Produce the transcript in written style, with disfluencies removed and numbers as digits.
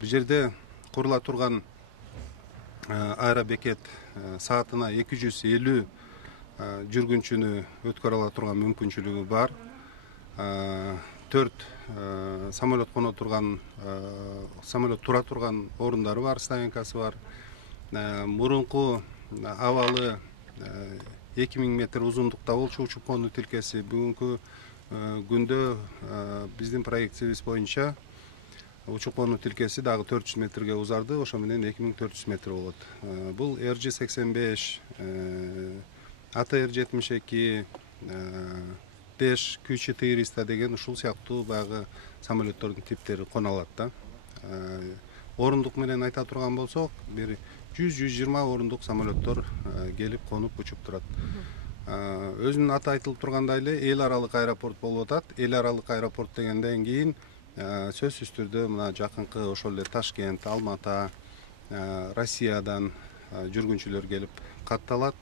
Бул жерде курула турган аэробекет саатына 250 жүргүнчүнү өткөрө ала турган мүмкүнчүлүгү бар. 4 самолет коно турган, самолет тура турган орундары бар, стоянкасы бар. Мурунку абалы 2000 метр узундукта болчу учуп конуу тилкеси. Бүгүнкү күндө биздин проекциябыз боюнча учуп конуу тилкеси дагы 400 метрге узарды, ошо менен 2400 метр болот. Бул RG-85, ATR-72, 5 Q400 деген ушул сыяктуу баягы самолеттордун типтери коно алат да. Орундук менен айта турган болсок, бир 100-120 орундук самолеттор келип конуп учуп турат. Өзүнүн аты айтылып тургандай эле эл аралык аэропорт болуп атат. Эл аралык аэропорт дегенден кийин сөзсүз түрдө мына жакынкы ошол эле Ташкент, Алмата, Россиядан жүргүнчүлөр келип катталат.